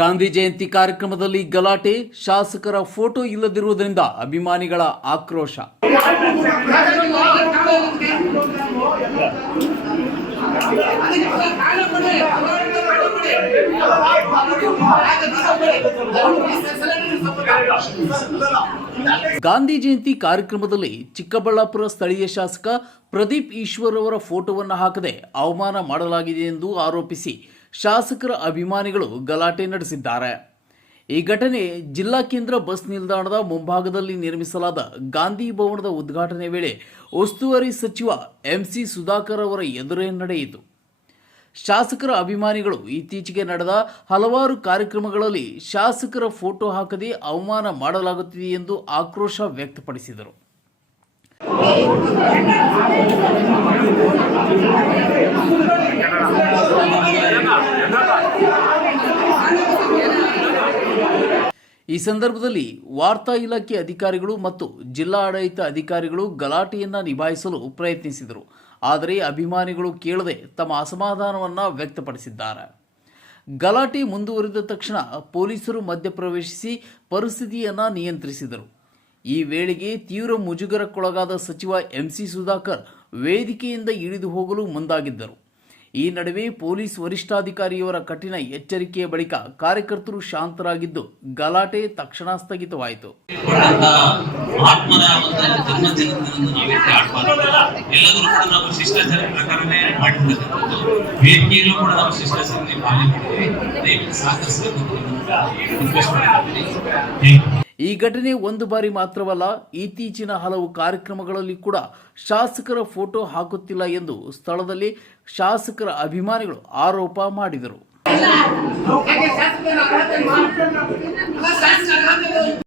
ಗಾಂಧಿ ಜಯಂತಿ ಕಾರ್ಯಕ್ರಮದಲ್ಲಿ ಗಲಾಟೆ ಶಾಸಕರ ಫೋಟೋ ಇಲ್ಲದಿರುವುದರಿಂದ ಅಭಿಮಾನಿಗಳ ಆಕ್ರೋಶ. ಗಾಂಧಿ ಜಯಂತಿ ಕಾರ್ಯಕ್ರಮದಲ್ಲಿ ಚಿಕ್ಕಬಳ್ಳಾಪುರ ಸ್ಥಳೀಯ ಶಾಸಕ ಪ್ರದೀಪ್ ಈಶ್ವರ್ ಅವರ ಫೋಟೋವನ್ನು ಹಾಕದೆ ಅವಮಾನ ಮಾಡಲಾಗಿದೆ ಎಂದು ಆರೋಪಿಸಿ ಶಾಸಕರ ಅಭಿಮಾನಿಗಳು ಗಲಾಟೆ ನಡೆಸಿದ್ದಾರೆ. ಈ ಘಟನೆ ಜಿಲ್ಲಾ ಕೇಂದ್ರ ಬಸ್ ನಿಲ್ದಾಣದ ಮುಂಭಾಗದಲ್ಲಿ ನಿರ್ಮಿಸಲಾದ ಗಾಂಧಿ ಭವನದ ಉದ್ಘಾಟನೆ ವೇಳೆ ಉಸ್ತುವಾರಿ ಸಚಿವ ಎಂಸಿ ಸುಧಾಕರ್ ಅವರ ಎದುರೇ ನಡೆಯಿತು. ಶಾಸಕರ ಅಭಿಮಾನಿಗಳು ಇತ್ತೀಚೆಗೆ ನಡೆದ ಹಲವಾರು ಕಾರ್ಯಕ್ರಮಗಳಲ್ಲಿ ಶಾಸಕರ ಫೋಟೋ ಹಾಕದೆ ಅವಮಾನ ಮಾಡಲಾಗುತ್ತಿದೆ ಎಂದು ಆಕ್ರೋಶ ವ್ಯಕ್ತಪಡಿಸಿದರು. ಈ ಸಂದರ್ಭದಲ್ಲಿ ವಾರ್ತಾ ಇಲಾಖೆ ಅಧಿಕಾರಿಗಳು ಮತ್ತು ಜಿಲ್ಲಾಡಳಿತ ಅಧಿಕಾರಿಗಳು ಗಲಾಟೆಯನ್ನ ನಿಭಾಯಿಸಲು ಪ್ರಯತ್ನಿಸಿದರು. ಆದರೆ ಅಭಿಮಾನಿಗಳು ಕೇಳದೆ ತಮ್ಮ ಅಸಮಾಧಾನವನ್ನು ವ್ಯಕ್ತಪಡಿಸಿದ್ದಾರೆ. ಗಲಾಟೆ ಮುಂದುವರಿದ ತಕ್ಷಣ ಪೊಲೀಸರು ಮಧ್ಯಪ್ರವೇಶಿಸಿ ಪರಿಸ್ಥಿತಿಯನ್ನು ನಿಯಂತ್ರಿಸಿದರು. ಈ ವೇಳೆಗೆ ತೀವ್ರ ಮುಜುಗರಕ್ಕೊಳಗಾದ ಸಚಿವ ಎಂಸಿ ಸುಧಾಕರ್ ವೇದಿಕೆಯಿಂದ ಇಳಿದು ಹೋಗಲು ಮುಂದಾಗಿದ್ದರು. ಈ ನಡುವೆ ಪೊಲೀಸ್ ವರಿಷ್ಠಾಧಿಕಾರಿಯವರ ಕಠಿಣ ಎಚ್ಚರಿಕೆಯ ಬಳಿಕ ಕಾರ್ಯಕರ್ತರು ಶಾಂತರಾಗಿದ್ದು ಗಲಾಟೆ ತಕ್ಷಣ ಸ್ಥಗಿತವಾಯಿತು. ಆತ್ಮದ ಒಂದು ಜನ್ಮ ದಿನದಿಂದ ನಾವೇ ಆಡ್ಬಾರ್ದು ಎಲ್ಲದರೂ ಕೂಡ ನಾವು ಶಿಷ್ಟಾಚಾರ ಪ್ರಕಾರನೇ ಮಾಡಿರ್ತಕ್ಕಂಥದ್ದು ವೇದಿಕೆಯಲ್ಲೂ ಕೂಡ ನಾವು ಶಿಷ್ಟಾಚಾರನೇ ಪಾಲನೆ ಮಾಡಿದ್ದೀವಿ. ದಯವಿಟ್ಟು ಸಹಕರಿಸಬೇಕು ರಿಕ್ವೆಸ್ಟ್ ಮಾಡ್ತೀನಿ ಈ ಘಟನೆ ಒಂದು ಬಾರಿ ಮಾತ್ರವಲ್ಲ ಇತ್ತೀಚಿನ ಹಲವು ಕಾರ್ಯಕ್ರಮಗಳಲ್ಲಿ ಕೂಡ ಶಾಸಕರ ಫೋಟೋ ಹಾಕುತ್ತಿಲ್ಲ ಎಂದು ಸ್ಥಳದಲ್ಲಿ ಶಾಸಕರ ಅಭಿಮಾನಿಗಳು ಆರೋಪ ಮಾಡಿದರು.